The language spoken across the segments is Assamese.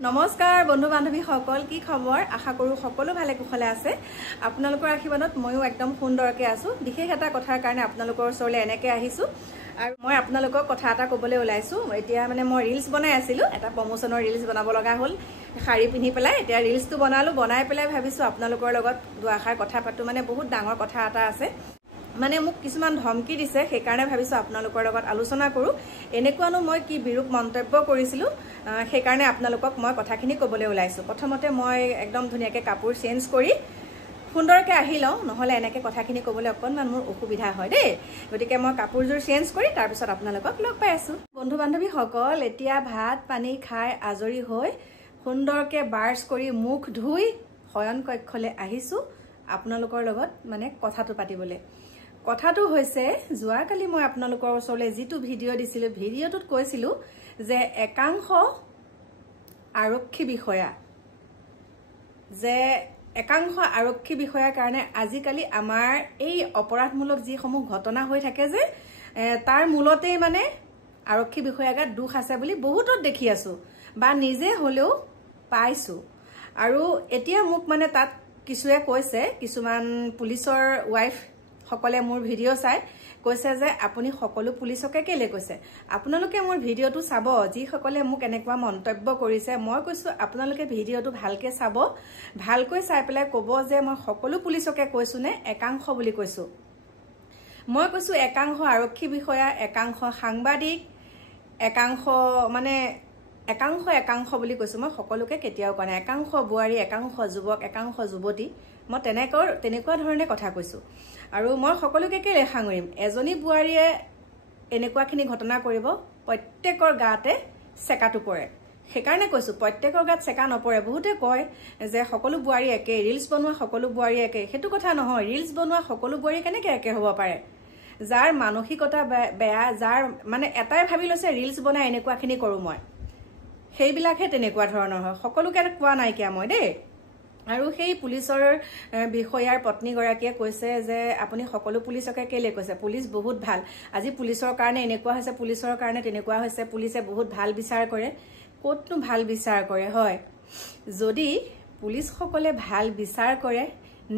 নমস্কাৰ বন্ধু বান্ধৱী সকল, কি খবৰ? আশা কৰো সকলো ভালে কুশলে আছে। আপোনালোকৰ আশীৰ্বাদত ময়ো একদম সুন্দৰকৈ আছো। বিশেষ এটা কথাৰ কাৰণে আপোনালোকৰ ওচৰলৈ এনেকৈ আহিছো আৰু মই আপোনালোকক কথা এটা ক'বলৈ ওলাইছো। এতিয়া মানে মই ৰিলছ বনাই আছিলো, এটা প্ৰমোচনৰ ৰিলছ বনাব লগা হ'ল। শাৰী পিন্ধি পেলাই এতিয়া ৰিলছটো বনালো, বনাই পেলাই ভাবিছো আপোনালোকৰ লগত দুআষাৰ কথা পাতো। মানে বহুত ডাঙৰ কথা এটা আছে, মানে মোক কিছুমান ধমকি দিছে, সেইকাৰণে ভাবিছো আপোনালোকৰ লগত আলোচনা কৰো। এনেকুৱানো মই কি বিৰূপ মন্তব্য কৰিছিলো, সেইকাৰণে আপোনালোকক মই কথাখিনি ক'বলৈ ওলাইছো। প্ৰথমতে মই একদম ধুনীয়াকৈ কাপোৰ চেঞ্জ কৰি সুন্দৰকৈ আহি লওঁ, নহ'লে এনেকৈ কথাখিনি ক'বলৈ অকণমান মোৰ অসুবিধা হয় দেই। গতিকে মই কাপোৰযোৰ চেঞ্জ কৰি তাৰপিছত আপোনালোকক লগ পাই আছো। বন্ধু বান্ধৱীসকল, এতিয়া ভাত পানী খাই আজৰি হৈ সুন্দৰকৈ ব্ৰাছ কৰি মুখ ধুই শয়ন কক্ষলৈ আহিছো আপোনালোকৰ লগত মানে কথাটো পাতিবলৈ। কথাটো হৈছে, যোৱাকালি মই আপোনালোকৰ ওচৰলৈ যিটো ভিডিঅ' দিছিলো, ভিডিঅ'টোত কৈছিলো যে একাংশ আৰক্ষী বিষয়াৰ কাৰণে আজিকালি আমাৰ এই অপৰাধমূলক যিসমূহ ঘটনা হৈ থাকে যে তাৰ মূলতেই মানে আৰক্ষী বিষয়াৰ গাত দোষ আছে বুলি বহুতত দেখি আছো বা নিজে হ'লেও পাইছো। আৰু এতিয়া মোক মানে তাত কিছুৱে কৈছে, কিছুমান পুলিচৰ ৱাইফ সকলে মোৰ ভিডিঅ' চাই কৈছে যে আপুনি সকলো পুলিচকে কেলে কৈছে। আপোনালোকে মোৰ ভিডিঅ'টো চাব, যিসকলে মোক এনেকুৱা মন্তব্য কৰিছে। মই কৈছো আপোনালোকে ভিডিঅ'টো ভালকে চাব, ভালকৈ চাই পেলাই ক'ব যে মই সকলো পুলিচকে কৈছো নে একাংশ বুলি কৈছো। মই কৈছো একাংশ আৰক্ষী বিষয়া, একাংশ সাংবাদিক, একাংশ বুলি কৈছো। মই সকলোকে কেতিয়াও কোৱা নাই। একাংশ বোৱাৰী, একাংশ যুৱক, একাংশ যুৱতী, মই তেনেকুৱা ধৰণে কথা কৈছো। আৰু মই সকলোকে কেলে সাঙুৰিম? এজনী বোৱাৰীয়ে এনেকুৱাখিনি ঘটনা কৰিব, প্ৰত্যেকৰ গাতে চেকাটো পৰে। সেইকাৰণে কৈছো প্ৰত্যেকৰ গাত চেকা নপৰে। বহুতে কয় যে সকলো বোৱাৰী একে, ৰিলছ বনোৱা সকলো বোৱাৰী একে। সেইটো কথা নহয়। ৰিলছ বনোৱা সকলো বোৱাৰী কেনেকৈ একে হ'ব পাৰে? যাৰ মানসিকতা বেয়া, যাৰ মানে এটাই ভাবি লৈছে ৰিলছ বনাই এনেকুৱাখিনি কৰো মই, সেইবিলাকহে তেনেকুৱা ধৰণৰ হয়। সকলোকে কোৱা নাইকিয়া মই দেই। আৰু সেই পুলিচৰ বিষয়াৰ পত্নীগৰাকীয়ে কৈছে যে আপুনি সকলো পুলিচকে কেলে কৈছে, পুলিচ বহুত ভাল। আজি পুলিচৰ কাৰণে এনেকুৱা হৈছে, পুলিচৰ কাৰণে তেনেকুৱা হৈছে, পুলিচে বহুত ভাল বিচাৰ কৰে। ক'তনো ভাল বিচাৰ কৰে? হয়, যদি পুলিচসকলে ভাল বিচাৰ কৰে,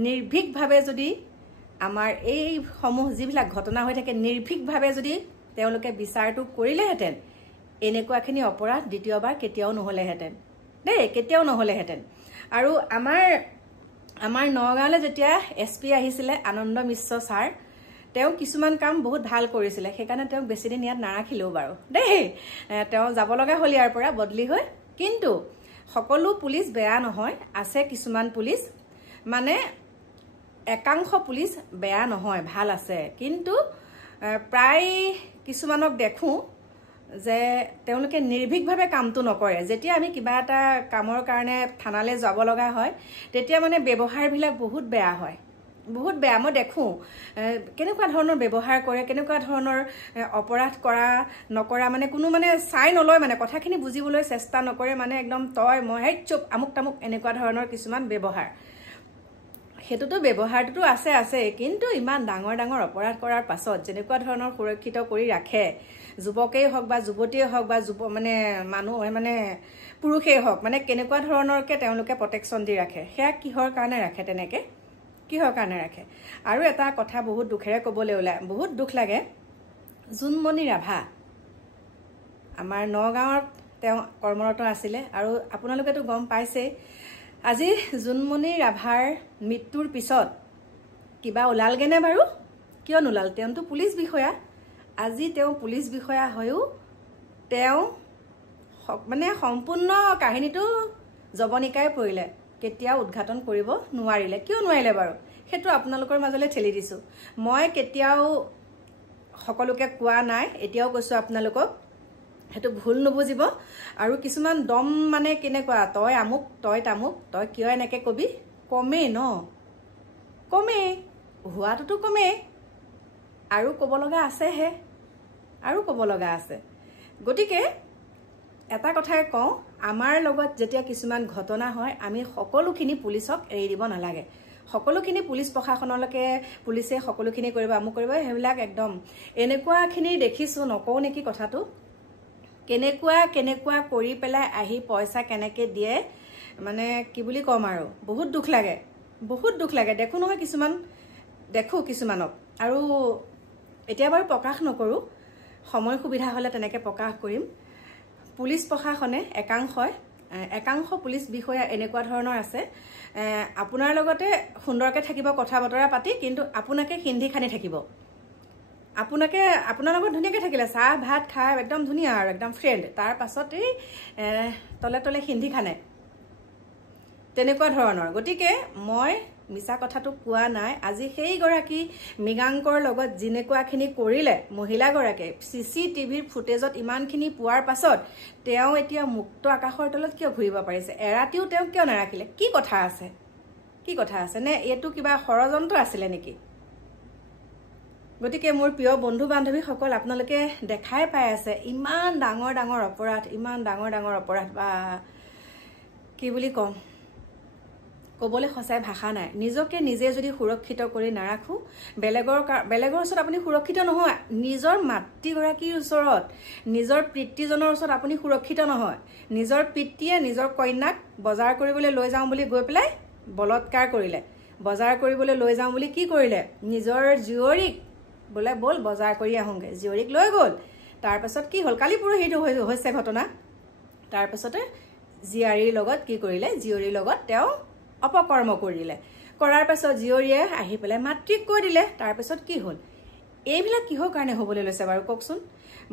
নিৰ্ভীকভাৱে যদি আমাৰ এইসমূহ যিবিলাক ঘটনা হৈ থাকে নিৰ্ভীকভাৱে যদি তেওঁলোকে বিচাৰটো কৰিলেহেঁতেন, এনেকুৱাখিনি অপৰাধ দ্বিতীয়বাৰ কেতিয়াও নহ'লেহেঁতেন দেই, কেতিয়াও নহ'লেহেঁতেন। আৰু আমাৰ নগাঁৱলৈ যেতিয়া SP আহিছিলে আনন্দ মিশ্ৰ ছাৰ, তেওঁ কিছুমান কাম বহুত ভাল কৰিছিলে, সেইকাৰণে তেওঁক বেছিদিন ইয়াত নাৰাখিলেও বাৰু দেই। তেওঁ যাব লগা হ'ল ইয়াৰ পৰা বদলি হৈ। কিন্তু সকলো পুলিচ বেয়া নহয়, আছে কিছুমান পুলিচ, মানে একাংশ পুলিচ বেয়া নহয়, ভাল আছে। কিন্তু প্ৰায় কিছুমানক দেখোঁ যে তেওঁলোকে নিৰ্ভীকভাৱে কামটো নকৰে। যেতিয়া আমি কিবা এটা কামৰ কাৰণে থানালৈ যাব লগা হয়, তেতিয়া মানে ব্যৱহাৰবিলাক বহুত বেয়া হয়, বহুত বেয়া। মই দেখোঁ কেনেকুৱা ধৰণৰ ব্যৱহাৰ কৰে, কেনেকুৱা ধৰণৰ অপৰাধ কৰা নকৰা মানে কোনো মানে চাই নলয়, মানে কথাখিনি বুজিবলৈ চেষ্টা নকৰে, মানে একদম তই মই চুপ আমুক তামুক এনেকুৱা ধৰণৰ কিছুমান ব্যৱহাৰ। সেইটোতো ব্যৱহাৰটোতো আছে, কিন্তু ইমান ডাঙৰ ডাঙৰ অপৰাধ কৰাৰ পাছত যেনেকুৱা ধৰণৰ সুৰক্ষিত কৰি ৰাখে, যুৱকেই হওক বা যুৱতীয়ে হওক বা মানুহ মানে পুৰুষেই হওক, মানে কেনেকুৱা ধৰণৰকে তেওঁলোকে প্ৰটেকশ্যন দি ৰাখে, সেয়া কিহৰ কাৰণে ৰাখে? তেনেকে কিহৰ কাৰণে ৰাখে? আৰু এটা কথা বহুত দুখেৰে ক'বলৈ ওলায়, বহুত দুখ লাগে। জোনমণি ৰাভা আমাৰ নগাঁৱত তেওঁ কৰ্মৰত আছিলে, আৰু আপোনালোকেতো গম পাইছেই। আজি জোনমণি ৰাভাৰ মৃত্যুৰ পিছত কিবা ওলালগেনে বাৰু? কিয় নোলাল? তেওঁতো পুলিচ বিষয়া। আজি তেওঁ পুলিচ বিষয়া হৈও তেওঁ মানে সম্পূৰ্ণ কাহিনীটো জবনিকাই পৰিলে, কেতিয়াও উদ্ঘাটন কৰিব নোৱাৰিলে। কিয় নোৱাৰিলে বাৰু? সেইটো আপোনালোকৰ মাজলৈ ঠেলি দিছো। মই কেতিয়াও সকলোকে কোৱা নাই, এতিয়াও কৈছো আপোনালোকক, সেইটো ভুল নুবুজিব। আৰু কিছুমান দম মানে কেনেকুৱা, তই আমুক তই তামুক, তই কিয় এনেকে কবি? কমেই ন, কমেই, হোৱাটোতো কমেই, আৰু ক'ব লগা আছেহে, আৰু ক'ব লগা আছে। গতিকে এটা কথাই কওঁ, আমাৰ লগত যেতিয়া কিছুমান ঘটনা হয়, আমি সকলোখিনি পুলিচক এৰি দিব নালাগে। সকলোখিনি পুলিচ প্ৰশাসনলৈকে পুলিচে সকলোখিনি কৰিব, আমুক কৰিব, সেইবিলাক একদম এনেকুৱাখিনি দেখিছোঁ, নকওঁ নেকি কথাটো। কেনেকুৱা কৰি পেলাই আহি পইচা কেনেকৈ দিয়ে মানে কি বুলি ক'ম আৰু বহুত দুখ লাগে দেখো নহয় কিছুমানক আৰু এতিয়া বাৰু প্ৰকাশ নকৰোঁ সময় সুবিধা হ'লে তেনেকৈ প্ৰকাশ কৰিম পুলিচ প্ৰশাসনে একাংশ পুলিচ বিষয়া এনেকুৱা ধৰণৰ আছে আপোনাৰ লগতে সুন্দৰকৈ থাকিব কথা বতৰা পাতি কিন্তু আপোনাকে হিন্দী খানি থাকিব আপোনাৰ লগত ধুনীয়াকৈ থাকিলে চাহ ভাত খাই একদম ধুনীয়া আৰু একদম ফ্ৰেণ্ড তাৰ পাছতেই তলে হিন্দী খানে তেনেকুৱা ধৰণৰ গতিকে মই মিছা কথাটো কোৱা নাই আজি সেইগৰাকী মৃগাংকৰ লগত যেনেকুৱাখিনি কৰিলে মহিলাগৰাকীয়ে CCTVৰ ফুটেজত ইমানখিনি পোৱাৰ পাছত তেওঁ এতিয়া মুক্ত আকাশৰ তলত কিয় ঘূৰিব পাৰিছে এৰাতিও তেওঁ কিয় নাৰাখিলে কি কথা আছে নে এইটো কিবা ষড়যন্ত্ৰ আছিলে নেকি গতিকে মোৰ প্ৰিয় বন্ধু বান্ধৱীসকল আপোনালোকে দেখাই পাই আছে ইমান ডাঙৰ অপৰাধ বা কি বুলি ক'ম ক'বলৈ সঁচাই ভাষা নাই নিজকে নিজে যদি সুৰক্ষিত কৰি নাৰাখো বেলেগৰ ওচৰত আপুনি সুৰক্ষিত নহয় নিজৰ মাতৃগৰাকীৰ ওচৰত নিজৰ পিতৃজনৰ ওচৰত আপুনি সুৰক্ষিত নহয় নিজৰ পিতৃয়ে নিজৰ কন্যাক বজাৰ কৰিবলৈ লৈ যাওঁ বুলি গৈ পেলাই বলৎকাৰ কৰিলে বজাৰ কৰিবলৈ লৈ যাওঁ বুলি কি কৰিলে নিজৰ জীয়ৰীক বোলে বল বজাৰ কৰি আহোঁগে জীয়ৰীক লৈ গ'ল তাৰ পাছত কি হ'ল কালি পৰহিটো হৈছে ঘটনা তাৰ পাছতে জীয়ৰীৰ লগত তেওঁ অপকৰ্ম কৰিলে কৰাৰ পাছত জীয়ৰীয়ে আহি পেলাই মাতৃক কৈ দিলে তাৰ পাছত কি হ'ল এইবিলাক কিহৰ কাৰণে হ'বলৈ লৈছে বাৰু কওকচোন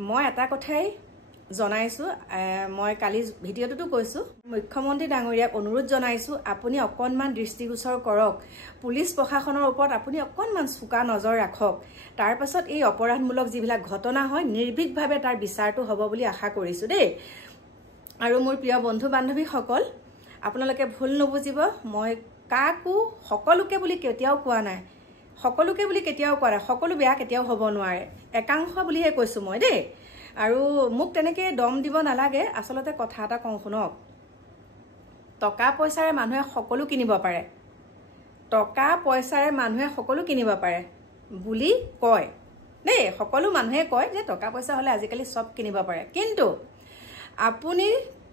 মই এটা কথাই জনাইছো মই কালি ভিডিঅ'টোতো কৈছো মুখ্যমন্ত্ৰী ডাঙৰীয়াক অনুৰোধ জনাইছো আপুনি অকণমান দৃষ্টিগোচৰ কৰক পুলিচ প্ৰশাসনৰ ওপৰত আপুনি অকণমান চোকা নজৰ ৰাখক তাৰ পাছত এই অপৰাধমূলক যিবিলাক ঘটনা হয় নিৰ্ভীকভাৱে তাৰ বিচাৰটো হ'ব বুলি আশা কৰিছো দেই আৰু মোৰ প্ৰিয় বন্ধু বান্ধৱীসকল আপোনালোকে ভুল নুবুজিব মই কাকো সকলোকে বুলি কেতিয়াও কোৱা নাই সকলো বেয়া কেতিয়াও হ'ব নোৱাৰে একাংশ বুলিহে কৈছো মই দেই আৰু মোক তেনেকৈ দম দিব নালাগে আচলতে কথা এটা কওঁ শুনক টকা পইচাৰে মানুহে সকলো কিনিব পাৰে বুলি কয় দেই সকলো মানুহে কয় যে টকা পইচা হ'লে আজিকালি সব কিনিব পাৰে কিন্তু আপুনি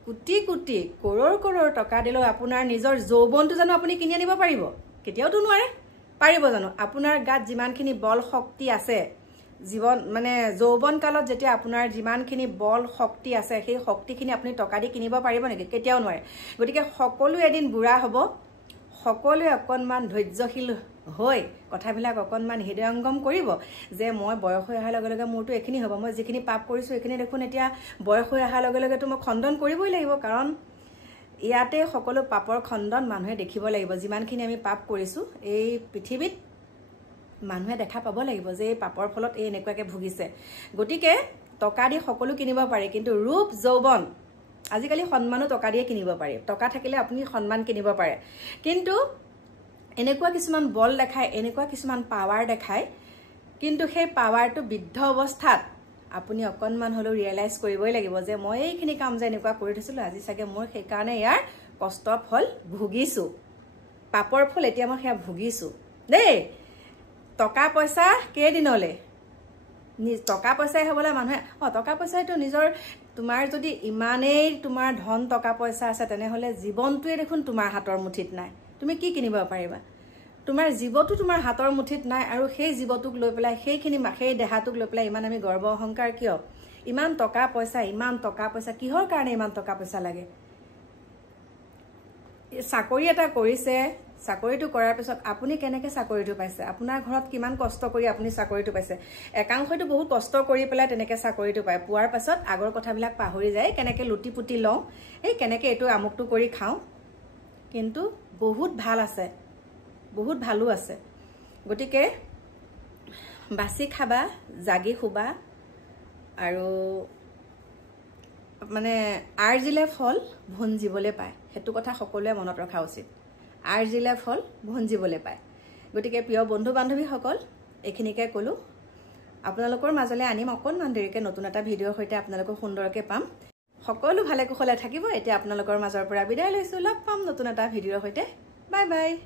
কোটি কৰোৰ টকা দিলেও আপোনাৰ নিজৰ যৌৱনটো জানো আপুনি কিনি আনিব পাৰিব কেতিয়াওতো নোৱাৰে পাৰিব জানো আপোনাৰ গাত যিমানখিনি বল শক্তি আছে জীৱন মানে যৌৱন কালত যেতিয়া আপোনাৰ যিমানখিনি বল শক্তি আছে সেই শক্তিখিনি আপুনি টকা দি কিনিব পাৰিব নেকি কেতিয়াও নোৱাৰে গতিকে সকলো এদিন বুঢ়া হ'ব সকলোৱে অকণমান ধৈৰ্যশীল হৈ কথাবিলাক অকণমান হৃদয়ঙ্গম কৰিব যে মই বয়স হৈ অহাৰ লগে লগে মোৰটো এখিনি হ'ব মই যিখিনি পাপ কৰিছোঁ এইখিনি দেখোন এতিয়া বয়স হৈ অহাৰ লগে লগেতো মই খণ্ডন কৰিবই লাগিব কাৰণ ইয়াতে সকলো পাপৰ খণ্ডন মানুহে দেখিব লাগিব যিমানখিনি আমি পাপ কৰিছোঁ এই পৃথিৱীত মানুহে দেখা পাব লাগিব যে এই পাপৰ ফলত এই এনেকুৱাকৈ ভুগিছে গতিকে টকা দি সকলো কিনিব পাৰে কিন্তু ৰূপ যৌৱন আজিকালি সন্মানো টকা দিয়ে কিনিব পাৰে টকা থাকিলে আপুনি সন্মান কিনিব পাৰে কিন্তু এনেকুৱা কিছুমান বল দেখায় এনেকুৱা কিছুমান পাৱাৰ দেখায় কিন্তু সেই পাৱাৰটো বৃদ্ধ অৱস্থাত আপুনি অকণমান হ'লেও ৰিয়েলাইজ কৰিবই লাগিব যে মই এইখিনি কাম যে এনেকুৱা কৰি থৈছিলোঁ আজি চাগে মই সেইকাৰণে ইয়াৰ কষ্টৰ ফল ভুগিছোঁ পাপৰ ফল এতিয়া মই সেয়া ভুগিছোঁ দেই টকা পইচা কেইদিনলৈ টকা পইচাই হ'বলৈ মানুহে টকা পইচাইতো নিজৰ তোমাৰ যদি ইমানেই তোমাৰ ধন টকা পইচা আছে তেনেহ'লে জীৱনটোৱে দেখোন তোমাৰ হাতৰ মুঠিত নাই তুমি কি কিনিব পাৰিবা তোমাৰ জীৱটো তোমাৰ হাতৰ মুঠিত নাই আৰু সেই জীৱটোক লৈ পেলাই সেই দেহাটোক লৈ পেলাই ইমান আমি গৰ্ব অহংকাৰ কিয় ইমান টকা পইচা কিহৰ কাৰণে ইমান টকা পইচা লাগে চাকৰি এটা কৰিছে চাকৰিটো কৰাৰ পিছত আপুনি কেনেকৈ চাকৰিটো পাইছে আপোনাৰ ঘৰত কিমান কষ্ট কৰি আপুনি চাকৰিটো পাইছে একাংশইতো বহুত কষ্ট কৰি পেলাই তেনেকৈ চাকৰিটো পায় পোৱাৰ পাছত আগৰ কথাবিলাক পাহৰি যায় কেনেকৈ লুটি পুটি লওঁ কেনেকৈ এইটো আমুকটো কৰি খাওঁ কিন্তু বহুত ভালো আছে গতিকে বাছি খাবা জাগি শুবা আৰু মানে আৰ্জিলে ফল ভুঞ্জিবলৈ পায় সেইটো কথা সকলোৱে মনত ৰখা উচিত আৰ্জিলে ফল ভুঞ্জিবলৈ পায় গতিকে প্ৰিয় বন্ধু বান্ধৱীসকল এইখিনিকে ক'লোঁ আপোনালোকৰ মাজলৈ আনিম অকণমান দেৰিকৈ নতুন এটা ভিডিঅ'ৰ সৈতে আপোনালোকক সুন্দৰকৈ পাম সকলো ভালে কুশলে থাকিব এতিয়া আপোনালোকৰ মাজৰ পৰা বিদায় লৈছোঁ লগ পাম নতুন এটা ভিডিঅ'ৰ সৈতে বাই বাই